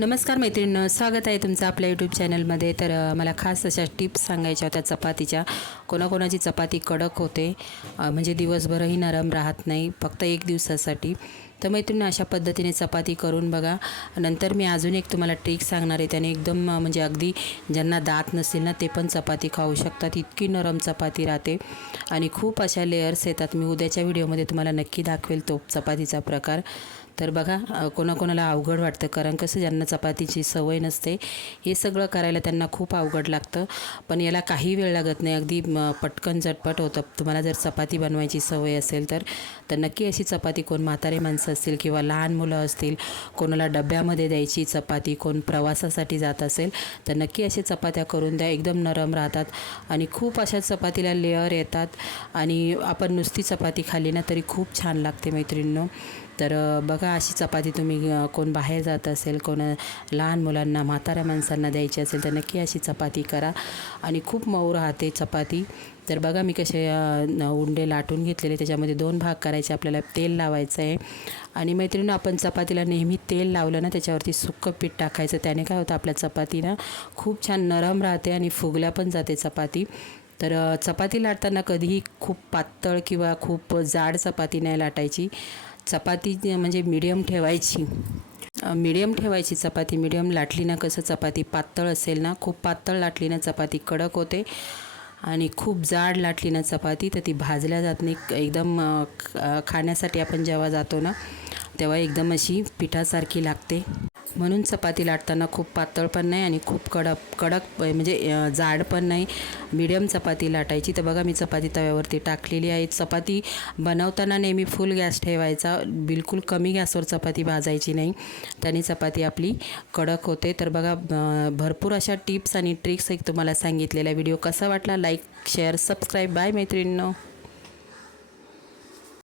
नमस्कार मैत्रिणींनो स्वागत आहे तुमचं आपल्या यूट्यूब चॅनलमध्ये तर मला खास अशा टिप्स सांगायच्या होत्या. चपातीच्या. कोणाकोणाची चपाती कडक होते. म्हणजे दिवसभरही नरम राहत नाही फक्त एक दिवसासाठी. तर मैत्रिणी अशा पद्धतीने चपाती करून बघा. नंतर मी अजून एक तुम्हाला ट्रिक सांगणार आहे. त्याने एकदम म्हणजे अगदी ज्यांना दात नसेल ना ते पण चपाती खाऊ शकतात. इतकी नरम चपाती राहते. आणि खूप अशा लेयर्स येतात. मी उद्याच्या व्हिडिओमध्ये तुम्हाला नक्की दाखवेल तो चपातीचा प्रकार. तर बघा कोणाकोणाला अवघड वाटतं. कारण कसं ज्यांना चपातीची सवय नसते हे सगळं करायला त्यांना खूप अवघड लागतं. पण याला काही वेळ लागत नाही. अगदी म, पटकन झटपट होतं. तुम्हाला जर चपाती बनवायची सवय असेल तर तर नक्की अशी चपाती कोण म्हातारे माणसं असतील किंवा लहान मुलं असतील कोणाला डब्यामध्ये द्यायची चपाती कोण प्रवासासाठी जात असेल तर नक्की अशा चपात्या करून द्या. एकदम नरम राहतात आणि खूप अशा चपातीला लेअर येतात आणि आपण नुसती चपाती खाल्ली ना तरी खूप छान लागते मैत्रिणींनो. तर बघा अशी चपाती तुम्ही कोण बाहेर जात असेल कोण लहान मुलांना म्हाताऱ्या माणसांना द्यायची असेल तर नक्की अशी चपाती करा. आणि खूप मऊ राहते चपाती. तर बघा मी कसे उंडे लाटून घेतलेले त्याच्यामध्ये दोन भाग करायचे आपल्याला तेल लावायचं आहे. आणि मैत्रिणी आपण चपातीला नेहमी तेल लावलं ना त्याच्यावरती सुक्कं पीठ टाकायचं. त्याने काय होतं आपल्या चपाती ना खूप छान नरम राहते आणि फुगल्या पण जाते चपाती. तर चपाती लाटताना कधीही खूप पातळ किंवा खूप जाड चपाती नाही लाटायची. चपाती म्हणजे मिडियम ठेवायची. मिडियम ठेवायची चपाती. मिडियम लाटली ना कसं चपाती? पातळ असेल ना खूप पातळ लाटली ना चपाती. कडक होते. आणि खूप जाड लाटली ना चपाती तर ती भाजल्या जात नाही. एकदम खाण्यासाठी आपण जेव्हा जातो ना तेव्हा एकदम अशी पिठासारखी लागते. म्हणून चपाती लाटताना खूप पातळ पण नाही आणि खूप कडक कडक म्हणजे जाड पण नाही. मिडियम चपाती लाटायची. तर बघा मी चपाती तव्यावरती टाकलेली आहे. चपाती बनवताना नेहमी फुल गॅस ठेवायचा. बिलकुल कमी गॅसवर चपाती भाजायची नाही. त्याने चपाती आपली कडक होते. तर बघा भरपूर अशा टिप्स आणि ट्रिक्स एक तुम्हाला सांगितलेला व्हिडिओ कसा वाटला? Like share subscribe. बाय मैत्रिणींनो.